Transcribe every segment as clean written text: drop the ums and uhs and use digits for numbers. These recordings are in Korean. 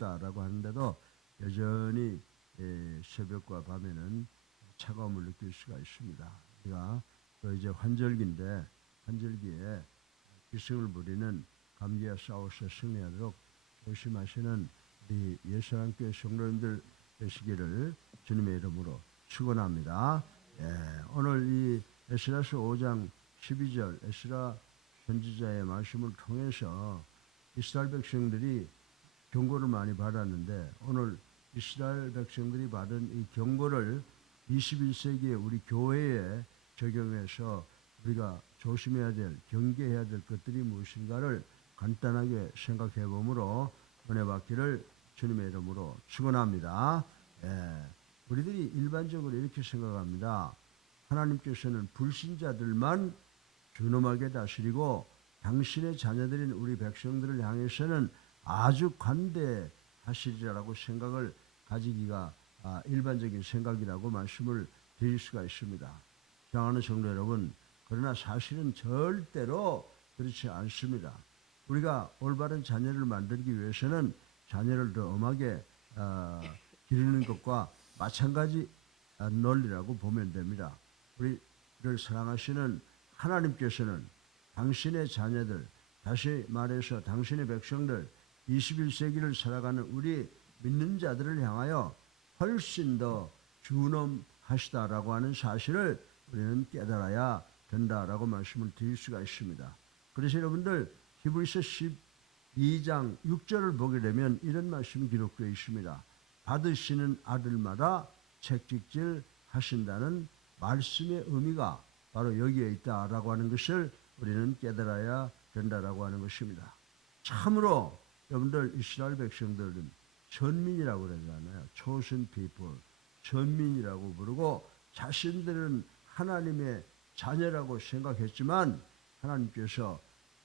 주었다라고 하는데도 여전히 새벽과 밤에는 차가움을 느낄 수가 있습니다. 우리가 또 이제 환절기인데 환절기에 기승을 부리는 감기와 싸워서 승리하도록 조심하시는 우리 예수님교회 성도님들 되시기를 주님의 이름으로 축원합니다. 오늘 이 에스라서 5장 12절 에스라 선지자의 말씀을 통해서 이스라엘 백성들이 경고를 많이 받았는데 오늘 이스라엘 백성들이 받은 이 경고를 21세기의 우리 교회에 적용해서 우리가 조심해야 될, 경계해야 될 것들이 무엇인가를 간단하게 생각해 보므로 은혜 받기를 주님의 이름으로 축원합니다. 우리들이 일반적으로 이렇게 생각합니다. 하나님께서는 불신자들만 준엄하게 다스리고 당신의 자녀들인 우리 백성들을 향해서는 아주 관대하시리라고 생각을 가지기가 일반적인 생각이라고 말씀을 드릴 수가 있습니다. 사랑하는 성도 여러분, 그러나 사실은 절대로 그렇지 않습니다. 우리가 올바른 자녀를 만들기 위해서는 자녀를 더 엄하게 기르는 것과 마찬가지 논리라고 보면 됩니다. 우리를 사랑하시는 하나님께서는 당신의 자녀들, 다시 말해서 당신의 백성들, 21세기를 살아가는 우리 믿는 자들을 향하여 훨씬 더 준엄하시다라고 하는 사실을 우리는 깨달아야 된다라고 말씀을 드릴 수가 있습니다. 그래서 여러분들 히브리서 12장 6절을 보게 되면 이런 말씀이 기록되어 있습니다. 받으시는 아들마다 책찍질 하신다는 말씀의 의미가 바로 여기에 있다라고 하는 것을 우리는 깨달아야 된다라고 하는 것입니다. 참으로 여러분들 이스라엘 백성들은 선민이라고 그러잖아요. chosen people, 선민이라고 부르고 자신들은 하나님의 자녀라고 생각했지만 하나님께서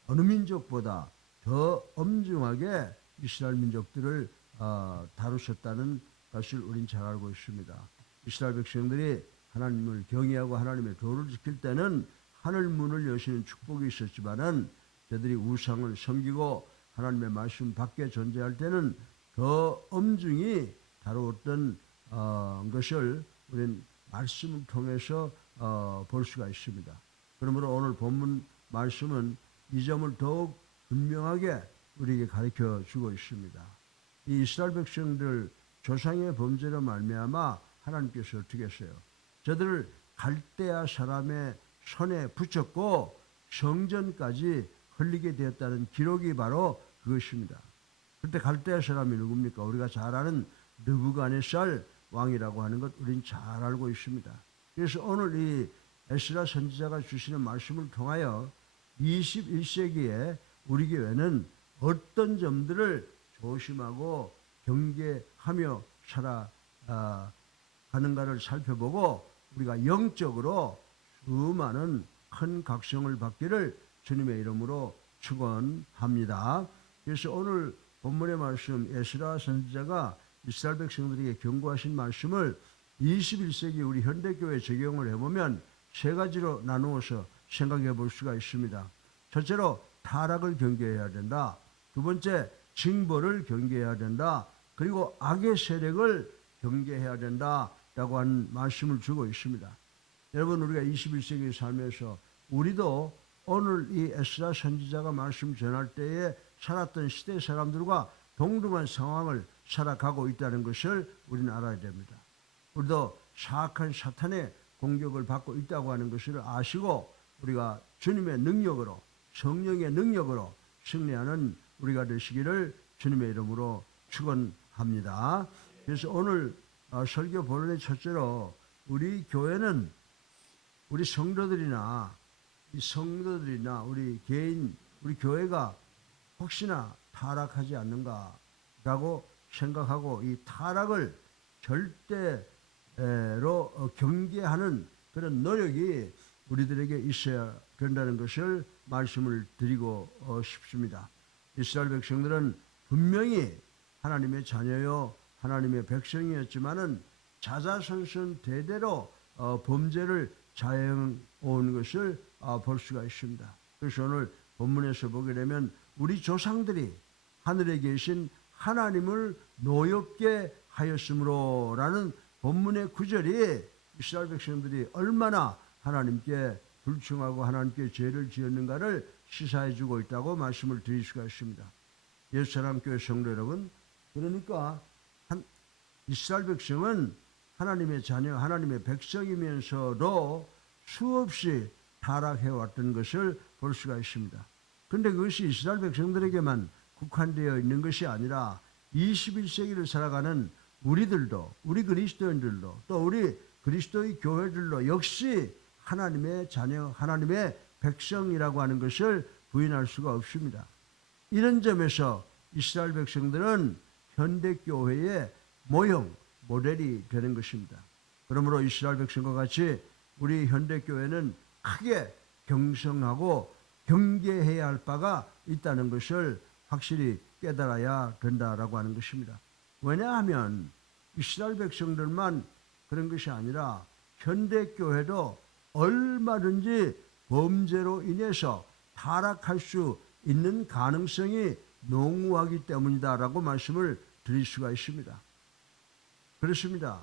어느 민족보다 더 엄중하게 이스라엘 민족들을 다루셨다는 것을 우린 잘 알고 있습니다. 이스라엘 백성들이 하나님을 경외하고 하나님의 도를 지킬 때는 하늘 문을 여시는 축복이 있었지만은 저들이 우상을 섬기고 하나님의 말씀 밖에 존재할 때는 더 엄중히 다루었던 것을 우리는 말씀을 통해서 볼 수가 있습니다. 그러므로 오늘 본문 말씀은 이 점을 더욱 분명하게 우리에게 가르쳐 주고 있습니다. 이 이스라엘 백성들 조상의 범죄로 말미암아 하나님께서 어떻게 했어요? 저들을 갈대아 사람의 손에 붙였고 성전까지 흘리게 되었다는 기록이 바로 그것입니다. 그때 갈대아 사람이 누굽니까? 우리가 잘 아는 느부갓네살 왕이라고 하는 것 우리는 잘 알고 있습니다. 그래서 오늘 이 에스라 선지자가 주시는 말씀을 통하여 21세기에 우리 교회는 어떤 점들을 조심하고 경계하며 살아가는가를 살펴보고 우리가 영적으로 수많은 큰 각성을 받기를 주님의 이름으로 축원합니다. 그래서 오늘 본문의 말씀 에스라 선지자가 이스라엘 백성들에게 경고하신 말씀을 21세기 우리 현대교회에 적용을 해보면 세 가지로 나누어서 생각해 볼 수가 있습니다. 첫째로 타락을 경계해야 된다. 두 번째 징벌을 경계해야 된다. 그리고 악의 세력을 경계해야 된다라고 하는 말씀을 주고 있습니다. 여러분 우리가 21세기에 살면서 우리도 오늘 이 에스라 선지자가 말씀 전할 때에 살았던 시대 사람들과 동등한 상황을 살아가고 있다는 것을 우리는 알아야 됩니다. 우리도 사악한 사탄의 공격을 받고 있다고 하는 것을 아시고 우리가 주님의 능력으로 성령의 능력으로 승리하는 우리가 되시기를 주님의 이름으로 축원합니다. 그래서 오늘 설교 본론의 첫째로 우리 교회는 우리 성도들이나 우리 개인 우리 교회가 혹시나 타락하지 않는가라고 생각하고 이 타락을 절대로 경계하는 그런 노력이 우리들에게 있어야 된다는 것을 말씀을 드리고 싶습니다. 이스라엘 백성들은 분명히 하나님의 자녀요 하나님의 백성이었지만은 자자손손 대대로 범죄를 자행해온 것을 볼 수가 있습니다. 그래서 오늘 본문에서 보게 되면 우리 조상들이 하늘에 계신 하나님을 노엽게 하였으므로라는 본문의 구절이 이스라엘 백성들이 얼마나 하나님께 불충하고 하나님께 죄를 지었는가를 시사해주고 있다고 말씀을 드릴 수가 있습니다. 예수사랑교회 성도 여러분, 그러니까 이스라엘 백성은 하나님의 자녀, 하나님의 백성이면서도 수없이 타락해왔던 것을 볼 수가 있습니다. 그런데 그것이 이스라엘 백성들에게만 국한되어 있는 것이 아니라 21세기를 살아가는 우리들도, 우리 그리스도인들도, 또 우리 그리스도의 교회들도 역시 하나님의 자녀, 하나님의 백성이라고 하는 것을 부인할 수가 없습니다. 이런 점에서 이스라엘 백성들은 현대교회의 모형, 모델이 되는 것입니다. 그러므로 이스라엘 백성과 같이 우리 현대교회는 크게 경성하고 경계해야 할 바가 있다는 것을 확실히 깨달아야 된다라고 하는 것입니다. 왜냐하면 이스라엘 백성들만 그런 것이 아니라 현대교회도 얼마든지 범죄로 인해서 타락할 수 있는 가능성이 농후하기 때문이다라고 말씀을 드릴 수가 있습니다. 그렇습니다.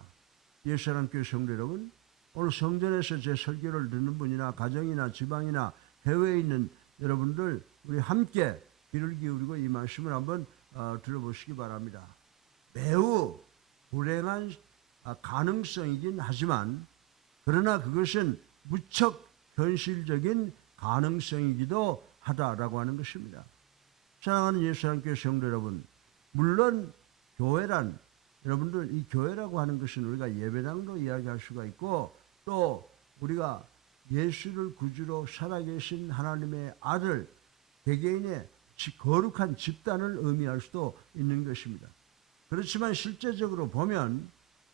예수사랑교회 성도 여러분, 오늘 성전에서 제 설교를 듣는 분이나 가정이나 지방이나 해외에 있는 여러분들, 우리 함께 귀를 기울이고 이 말씀을 한번 들어보시기 바랍니다. 매우 불행한 가능성이긴 하지만, 그러나 그것은 무척 현실적인 가능성이기도 하다라고 하는 것입니다. 사랑하는 예수사랑교회 성도 여러분, 물론 교회란, 여러분들 이 교회라고 하는 것은 우리가 예배당도 이야기할 수가 있고, 또 우리가 예수를 구주로 살아계신 하나님의 아들, 개개인의 거룩한 집단을 의미할 수도 있는 것입니다. 그렇지만 실제적으로 보면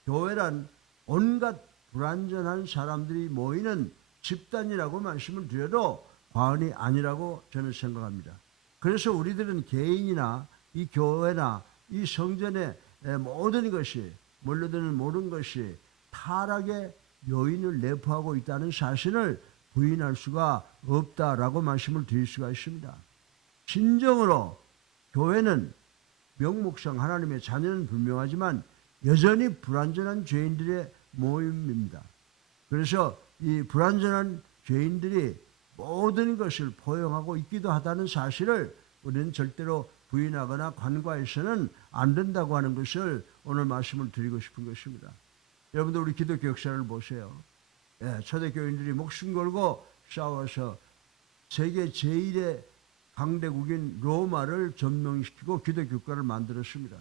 교회란 온갖 불완전한 사람들이 모이는 집단이라고 말씀을 드려도 과언이 아니라고 저는 생각합니다. 그래서 우리들은 개인이나 이 교회나 이 성전의 모든 것이, 몰려드는 모든 것이 타락의 요인을 내포하고 있다는 사실을 부인할 수가 없다라고 말씀을 드릴 수가 있습니다. 진정으로 교회는 명목상 하나님의 자녀는 분명하지만 여전히 불완전한 죄인들의 모임입니다. 그래서 이 불완전한 죄인들이 모든 것을 포용하고 있기도 하다는 사실을 우리는 절대로 부인하거나 간과해서는 안 된다고 하는 것을 오늘 말씀을 드리고 싶은 것입니다. 여러분들 우리 기독교 역사를 보세요. 초대교인들이 목숨 걸고 싸워서 세계 제1의 강대국인 로마를 점령시키고 기독교국가를 만들었습니다.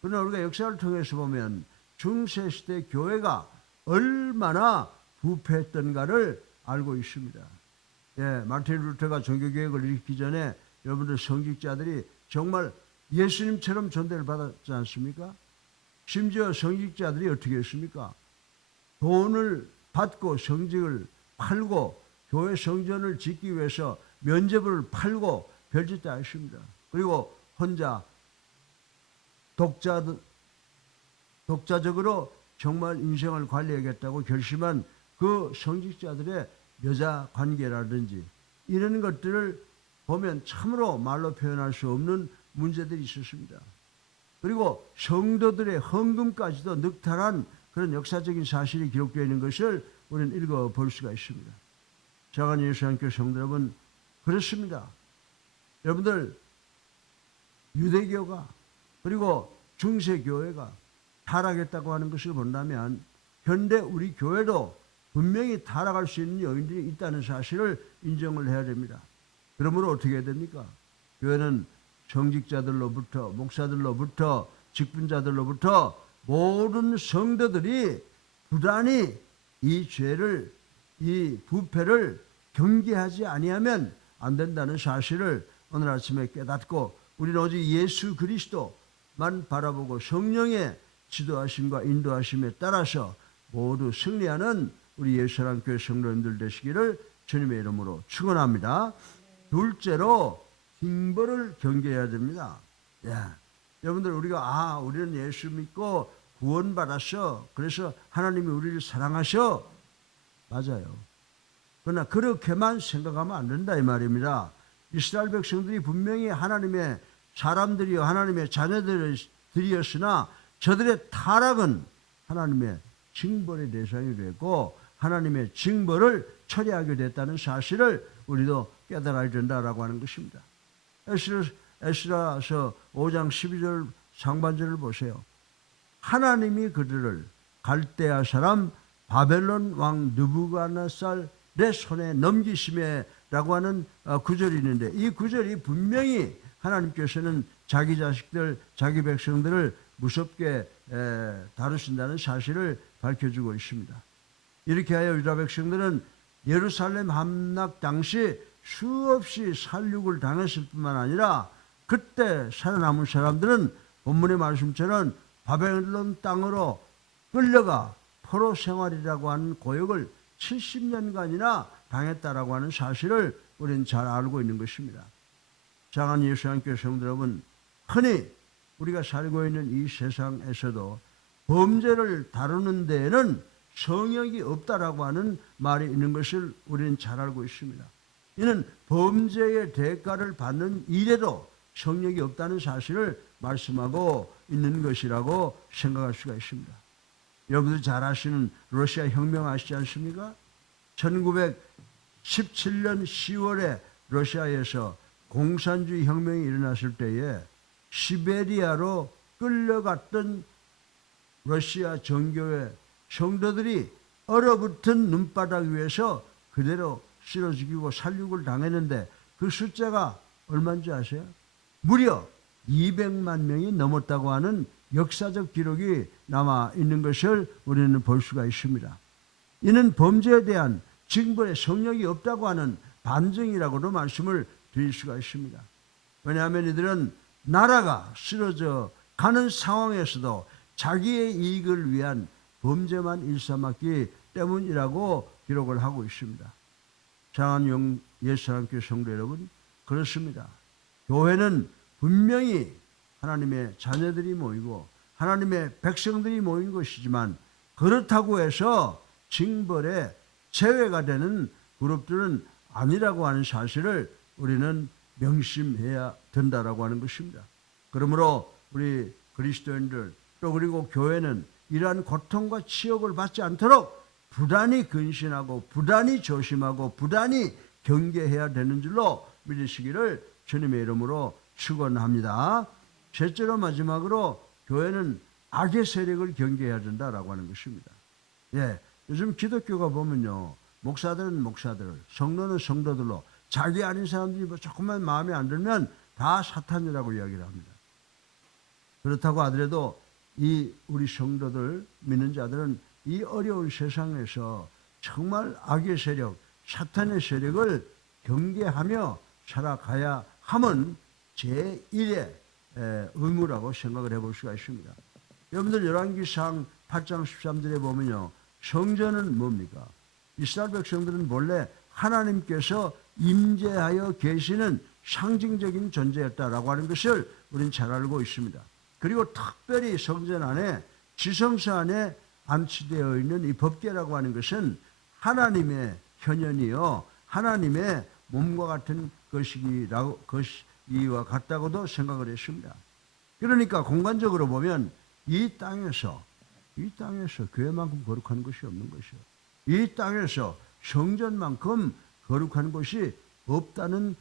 그러나 우리가 역사를 통해서 보면 중세시대 교회가 얼마나 부패했던가를 알고 있습니다. 마르틴 루터가 종교개혁을 일으키기 전에 여러분들 성직자들이 정말 예수님처럼 존대를 받았지 않습니까? 심지어 성직자들이 어떻게 했습니까? 돈을 받고 성직을 팔고 교회 성전을 짓기 위해서 면죄부를 팔고 별짓 다 했습니다. 그리고 혼자 독자적으로 정말 인생을 관리하겠다고 결심한 그 성직자들의 여자 관계라든지 이런 것들을 보면 참으로 말로 표현할 수 없는 문제들이 있었습니다. 그리고 성도들의 헌금까지도 늑탈한 그런 역사적인 사실이 기록되어 있는 것을 우리는 읽어볼 수가 있습니다. 사랑하는 예수님께 성도 여러분, 그렇습니다. 여러분들 유대교가 그리고 중세교회가 타락했다고 하는 것을 본다면 현대 우리 교회도 분명히 타락할 수 있는 요인들이 있다는 사실을 인정을 해야 됩니다. 그러므로 어떻게 해야 됩니까? 교회는 정직자들로부터, 목사들로부터, 직분자들로부터 모든 성도들이 부단히 이 죄를, 이 부패를 경계하지 아니하면 안 된다는 사실을 오늘 아침에 깨닫고 우리는 오직 예수 그리스도만 바라보고 성령의 지도하심과 인도하심에 따라서 모두 승리하는 우리 예수사랑교회 성도님들 되시기를 주님의 이름으로 축원합니다. 둘째로 징벌을 경계해야 됩니다. 여러분들 우리가 우리는 예수 믿고 구원받았어. 그래서 하나님이 우리를 사랑하셔. 맞아요. 그러나 그렇게만 생각하면 안 된다 이 말입니다. 이스라엘 백성들이 분명히 하나님의 사람들이여 하나님의 자녀들이었으나 저들의 타락은 하나님의 징벌의 대상이 됐고 하나님의 징벌을 처리하게 됐다는 사실을 우리도 깨달아야 된다라고 하는 것입니다. 에스라서 5장 12절 상반절을 보세요. 하나님이 그들을 갈대아 사람 바벨론 왕 느부갓네살의 손에 넘기심에라고 하는 구절이 있는데 이 구절이 분명히 하나님께서는 자기 자식들, 자기 백성들을 무섭게 다루신다는 사실을 밝혀주고 있습니다. 이렇게 하여 유다 백성들은 예루살렘 함락 당시 수없이 살육을 당했을 뿐만 아니라 그때 살아남은 사람들은 본문의 말씀처럼 바벨론 땅으로 끌려가 포로 생활이라고 하는 고역을 70년간이나 당했다라고 하는 사실을 우리는 잘 알고 있는 것입니다. 사랑하는 예수 안교 성도 여러분, 흔히 우리가 살고 있는 이 세상에서도 범죄를 다루는 데에는 성역이 없다라고 하는 말이 있는 것을 우리는 잘 알고 있습니다. 이는 범죄의 대가를 받는 일에도 성역이 없다는 사실을 말씀하고 있는 것이라고 생각할 수가 있습니다. 여러분들 잘 아시는 러시아 혁명 아시지 않습니까? 1917년 10월에 러시아에서 공산주의 혁명이 일어났을 때에 시베리아로 끌려갔던 러시아 정교회 성도들이 얼어붙은 눈바닥 위에서 그대로 실어 죽이고 살육을 당했는데 그 숫자가 얼마인지 아세요? 무려 200만 명이 넘었다고 하는 역사적 기록이 남아 있는 것을 우리는 볼 수가 있습니다. 이는 범죄에 대한 징벌의 성역이 없다고 하는 반증이라고도 말씀을 드릴 수가 있습니다. 왜냐하면 이들은 나라가 쓰러져 가는 상황에서도 자기의 이익을 위한 범죄만 일삼았기 때문이라고 기록을 하고 있습니다. 사랑하는 예수님께 성도 여러분, 그렇습니다. 교회는 분명히 하나님의 자녀들이 모이고 하나님의 백성들이 모인 것이지만 그렇다고 해서 징벌에 제외가 되는 그룹들은 아니라고 하는 사실을 우리는 명심해야 된다라고 하는 것입니다. 그러므로 우리 그리스도인들 또 그리고 교회는 이러한 고통과 치욕을 받지 않도록 부단히 근신하고 부단히 조심하고 부단히 경계해야 되는 줄로 믿으시기를 주님의 이름으로 축원합니다. 셋째로 마지막으로 교회는 악의 세력을 경계해야 된다라고 하는 것입니다. 예, 요즘 기독교가 보면요, 목사들은 목사들, 성도는 성도들로 자기 아닌 사람들이 뭐 조금만 마음에 안 들면 다 사탄이라고 이야기를 합니다. 그렇다고 하더라도 이 우리 성도들 믿는 자들은 이 어려운 세상에서 정말 악의 세력, 사탄의 세력을 경계하며 살아가야 함은 제1의 의무라고 생각을 해볼 수가 있습니다. 여러분들 열왕기상 8장 13절에 보면요, 성전은 뭡니까? 이스라엘 백성들은 본래 하나님께서 임재하여 계시는 상징적인 존재였다라고 하는 것을 우리는 잘 알고 있습니다. 그리고 특별히 성전 안에 지성소 안에 안치되어 있는 이 법궤라고 하는 것은 하나님의 현현이요 하나님의 몸과 같은 것이와 같다고도 생각을 했습니다. 그러니까 공간적으로 보면 이 땅에서 교회만큼 거룩한 것이 없는 것이요, 이 땅에서 성전만큼 거룩한 것이 없다는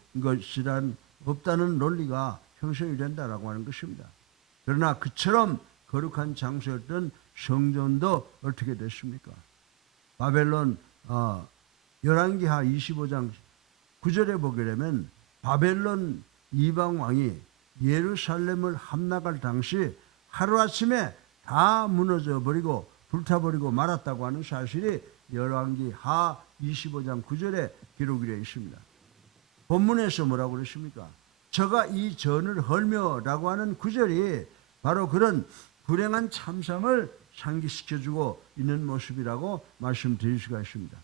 논리가 형성이 된다라고 하는 것입니다. 그러나 그처럼 거룩한 장소였던 성전도 어떻게 됐습니까? 바벨론 열왕기하 25장 9절에 보게 되면 바벨론 이방 왕이 예루살렘을 함락할 당시 하루아침에 다 무너져 버리고 불타버리고 말았다고 하는 사실이 열왕기하 25장 9절에 기록이 되어 있습니다. 본문에서 뭐라고 그랬습니까? 저가 이 전을 헐며라고 하는 구절이 바로 그런 불행한 참상을 상기시켜주고 있는 모습이라고 말씀드릴 수가 있습니다.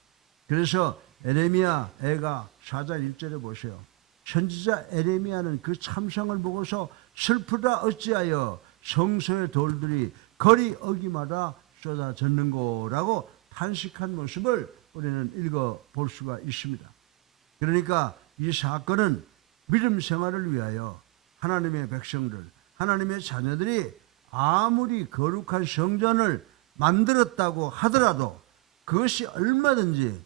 그래서 에레미야 애가 4장 1절에 보세요. 선지자 에레미야는 그 참상을 보고서 슬프다 어찌하여 성소의 돌들이 거리 어기마다 쏟아졌는고라고 탄식한 모습을 우리는 읽어볼 수가 있습니다. 그러니까 이 사건은 믿음 생활을 위하여 하나님의 백성들, 하나님의 자녀들이 아무리 거룩한 성전을 만들었다고 하더라도 그것이 얼마든지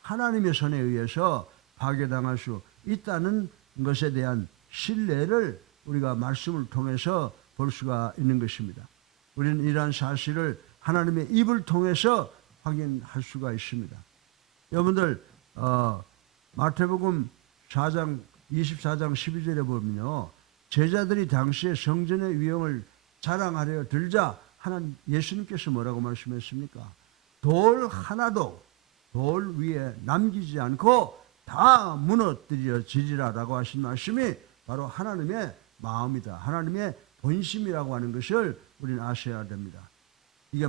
하나님의 손에 의해서 파괴당할 수 있다는 것에 대한 신뢰를 우리가 말씀을 통해서 볼 수가 있는 것입니다. 우리는 이러한 사실을 하나님의 입을 통해서 확인할 수가 있습니다. 여러분들 마태복음 4장 24장 12절에 보면요, 제자들이 당시에 성전의 위엄을 자랑하려 들자 하나님 예수님께서 뭐라고 말씀했습니까? 돌 하나도 돌 위에 남기지 않고 다 무너뜨려지리라라고 하신 말씀이 바로 하나님의 마음이다, 하나님의 본심이라고 하는 것을 우리는 아셔야 됩니다. 이게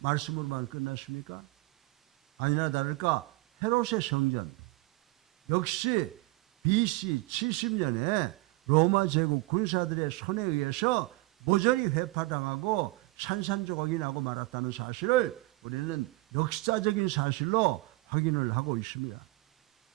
말씀으로만 끝났습니까? 아니나 다를까 헤롯의 성전 역시 BC 70년에 로마 제국 군사들의 손에 의해서 모조리 회파당하고 산산조각이 나고 말았다는 사실을 우리는 역사적인 사실로 확인을 하고 있습니다.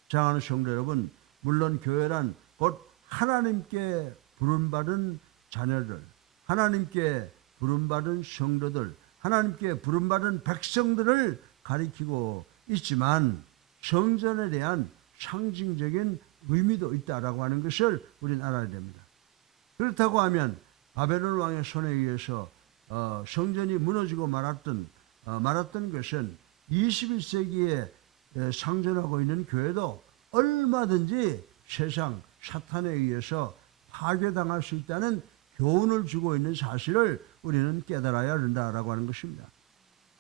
사랑하는 성도 여러분, 물론 교회란 곧 하나님께 부름받은 자녀들, 하나님께 부름받은 성도들, 하나님께 부름받은 백성들을 가리키고 있지만 성전에 대한 상징적인 의미도 있다라고 하는 것을 우리는 알아야 됩니다. 그렇다고 하면 바벨론 왕의 손에 의해서 성전이 무너지고 말았던 것은 21세기에 상존하고 있는 교회도 얼마든지 세상 사탄에 의해서 파괴당할 수 있다는 교훈을 주고 있는 사실을 우리는 깨달아야 한다라고 하는 것입니다.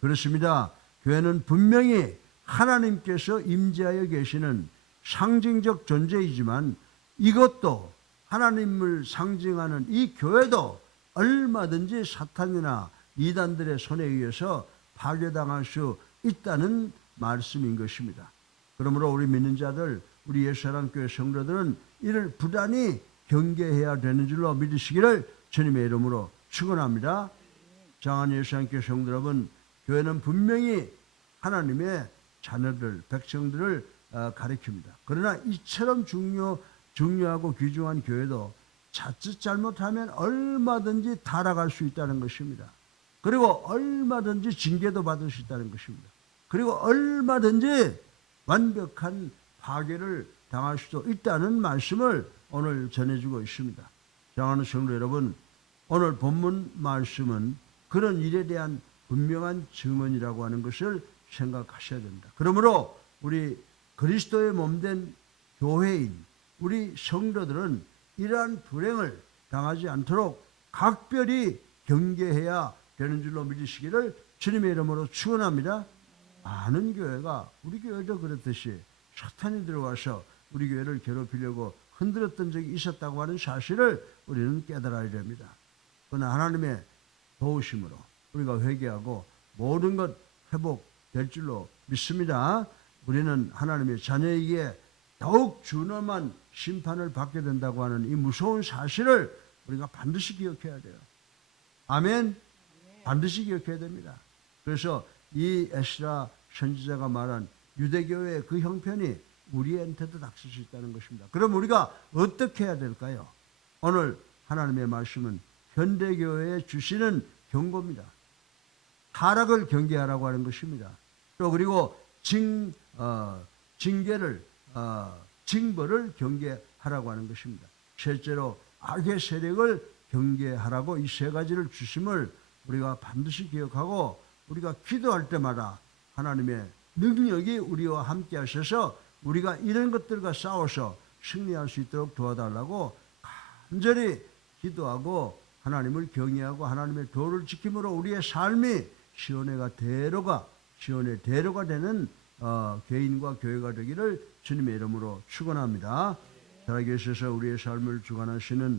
그렇습니다. 교회는 분명히 하나님께서 임재하여 계시는 상징적 존재이지만 이것도 하나님을 상징하는 이 교회도 얼마든지 사탄이나 이단들의 손에 의해서 파괴당할 수 있다는 말씀인 것입니다. 그러므로 우리 믿는 자들, 우리 예수사랑교회 성도들은 이를 부단히 경계해야 되는 줄로 믿으시기를 주님의 이름으로 축원합니다. 장한 예수사랑교회 성도 여러분, 교회는 분명히 하나님의 자녀들, 백성들을 가리킵니다. 그러나 이처럼 중요하고 귀중한 교회도 자칫 잘못하면 얼마든지 타락할 수 있다는 것입니다. 그리고 얼마든지 징계도 받을 수 있다는 것입니다. 그리고 얼마든지 완벽한 파괴를 당할 수도 있다는 말씀을 오늘 전해주고 있습니다. 사랑하는 성도 여러분, 오늘 본문 말씀은 그런 일에 대한 분명한 증언이라고 하는 것을 생각하셔야 됩니다. 그러므로 우리 그리스도의 몸된 교회인 우리 성도들은 이러한 불행을 당하지 않도록 각별히 경계해야 되는 줄로 믿으시기를 주님의 이름으로 축원합니다. 많은 교회가 우리 교회도 그렇듯이 사탄이 들어와서 우리 교회를 괴롭히려고 흔들었던 적이 있었다고 하는 사실을 우리는 깨달아야 됩니다. 그러나 하나님의 도우심으로 우리가 회개하고 모든 것 회복될 줄로 믿습니다. 우리는 하나님의 자녀에게 더욱 준엄한 심판을 받게 된다고 하는 이 무서운 사실을 우리가 반드시 기억해야 돼요. 아멘. 반드시 기억해야 됩니다. 그래서 이 에스라 선지자가 말한 유대교회의 그 형편이 우리한테도 닥칠 수 있다는 것입니다. 그럼 우리가 어떻게 해야 될까요? 오늘 하나님의 말씀은 현대교회에 주시는 경고입니다. 타락을 경계하라고 하는 것입니다. 또 그리고 징벌을 경계하라고 하는 것입니다. 실제로 악의 세력을 경계하라고 이 세 가지를 주심을 우리가 반드시 기억하고 우리가 기도할 때마다 하나님의 능력이 우리와 함께 하셔서 우리가 이런 것들과 싸워서 승리할 수 있도록 도와달라고 간절히 기도하고 하나님을 경외하고 하나님의 도를 지킴으로 우리의 삶이 시온의 대로가 되는 개인과 교회가 되기를 주님의 이름으로 축원합니다. 살아계셔서 우리의 삶을 주관하시는